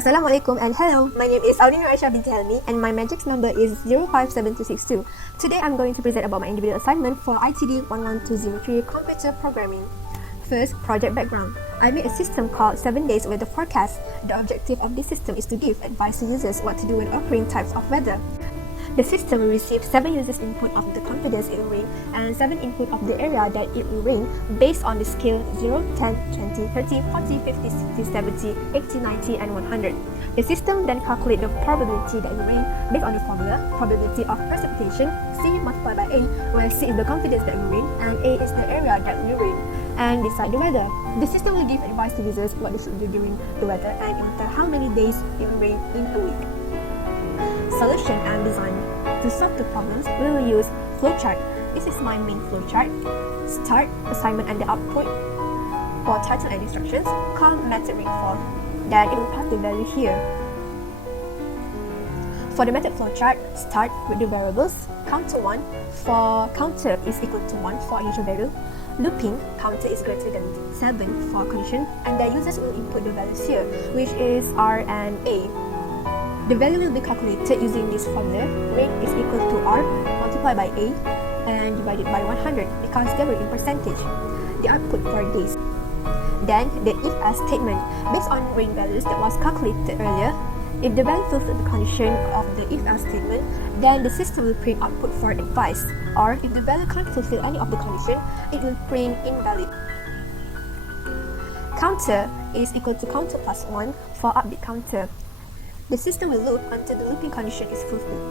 Assalamualaikum and hello, my name is Audin Raisha binti Helmi and my matrix number is 057262. Today I'm going to present about my individual assignment for ITD11203 computer programming. First, project background. I made a system called 7 Days Weather Forecast. The objective of this system is to give advice to users what to do when occurring types of weather. The system will receive 7 users' input of the confidence it will rain and 7 input of the area that it will rain based on the scale 0, 10, 20, 30, 40, 50, 60, 70, 80, 90, and 100. The system then calculates the probability that it will rain based on the formula, probability of precipitation, C multiplied by A, where C is the confidence that it will rain and A is the area that will rain, and decide the weather. The system will give advice to users what they should do during the weather and it will tell how many days it will rain in a week. Solution and design. To solve the problems, we will use flowchart. This is my main flowchart. Start, assignment and the output. For title and instructions, call method rainfall. Then it will pass the value here. For the method flowchart, start with the variables. Counter 1 for counter is equal to 1 for initial value. Looping, counter is greater than 7 for condition, and the users will input the values here, which is R and A. The value will be calculated using this formula. Rain is equal to R multiplied by A and divided by 100 because they were in percentage. The output for days. Then the if-else statement. Based on rain values that was calculated earlier, if the value fulfills the condition of the if-else statement, then the system will print output for advice. Or if the value can't fulfill any of the condition, it will print invalid. Counter is equal to counter plus 1 for update counter. The system will loop until the looping condition is fulfilled.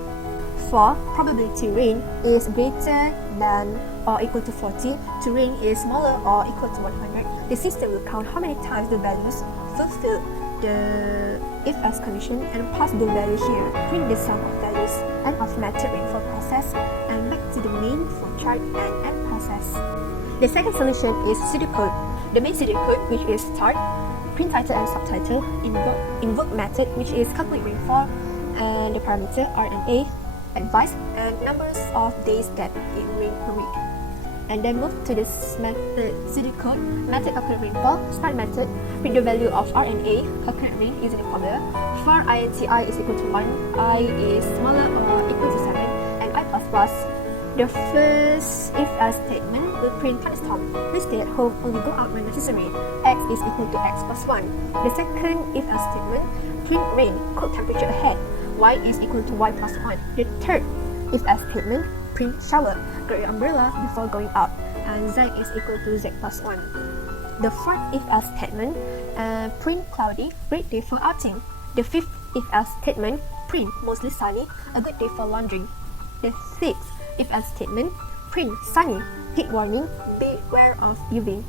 For probability rain is greater than or equal to 40, to rain is smaller or equal to 100, the system will count how many times the values fulfill the if-else condition and pass the value here, print the sum of values, and automatic rainfall process, and back to the main flowchart and end process. The second solution is pseudocode. The main pseudocode, which is start, print title and subtitle, invoke method, which is calculate rainfall, and the parameter R and A, advice, and numbers of days that it rain per week. And then move to this method pseudocode, method calculate rainfall, start method, print the value of R and A, calculate rain using the formula. For INTI is equal to 1, I is smaller or equal to 7, and I plus plus. The first if-else statement will print thunderstorm. Please stay at home, only go out when necessary. X is equal to X plus 1. The second if-else statement, print rain, cold temperature ahead. Y is equal to Y plus 1. The third if-else statement, print shower, grab your umbrella before going out. And Z is equal to Z plus 1. The fourth if-else statement, print cloudy, great day for outing. The fifth if-else statement, print mostly sunny, a good day for laundry. The sixth if-else statement, print sunny, heat warning, beware of UV.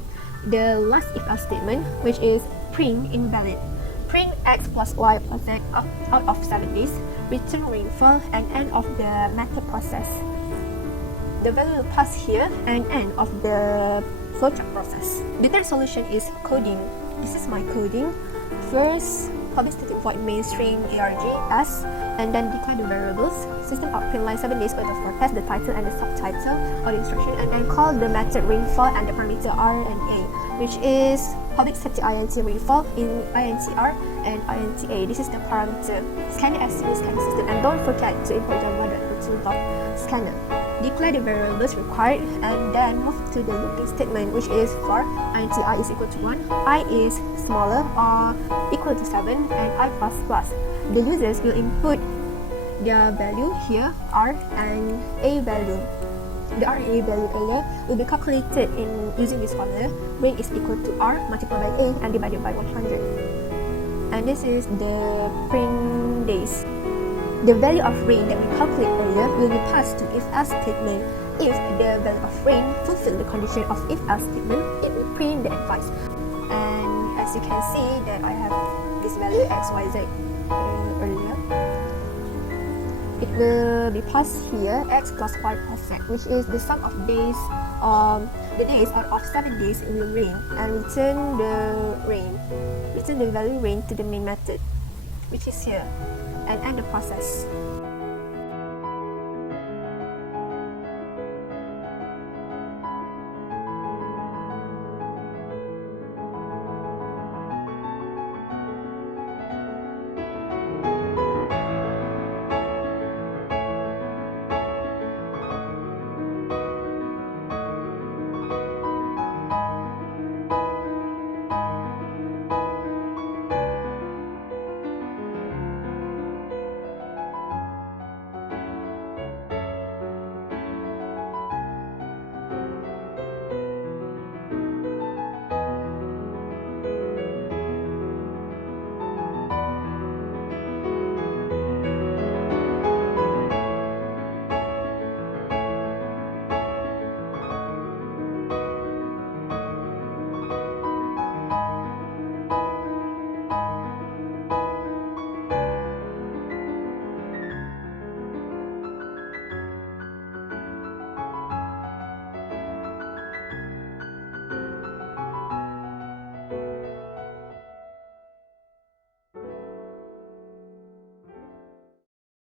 The last if-else statement, which is print invalid, print X plus Y plus Z out of 7 days, return rainfall, and end of the method process. The value will pass here and end of the flowchart process. The third solution is coding. This is my coding. First, public static void main string arg s, and then declare the variables. System out print line 7 days weather forecast, the title and the subtitle or the instruction, and then call the method rainfall and the parameter R and A, which is public static int rainfall in intr and inta. This is the parameter. Scan the SCP scanning system, and don't forget to import java.tool.scanner. Declare the variables required and then move to the looping statement, which is for inti is equal to 1, I is smaller or equal to 7, and I plus plus. The users will input their value here, R and A value. The R and A value earlier will be calculated in using this formula. Rain is equal to R multiplied by A and divided by 100. And this is the print days. The value of rain that we calculated earlier will be passed to if-else statement. If the value of rain fulfills the condition of if-else statement, it will print the advice. And as you can see that I have this value x, y, z earlier. It will be passed here x plus y plus z, which is the sum of days. The days out of 7 days it will rain, and return the value rain to the main method, which is here, and end the process.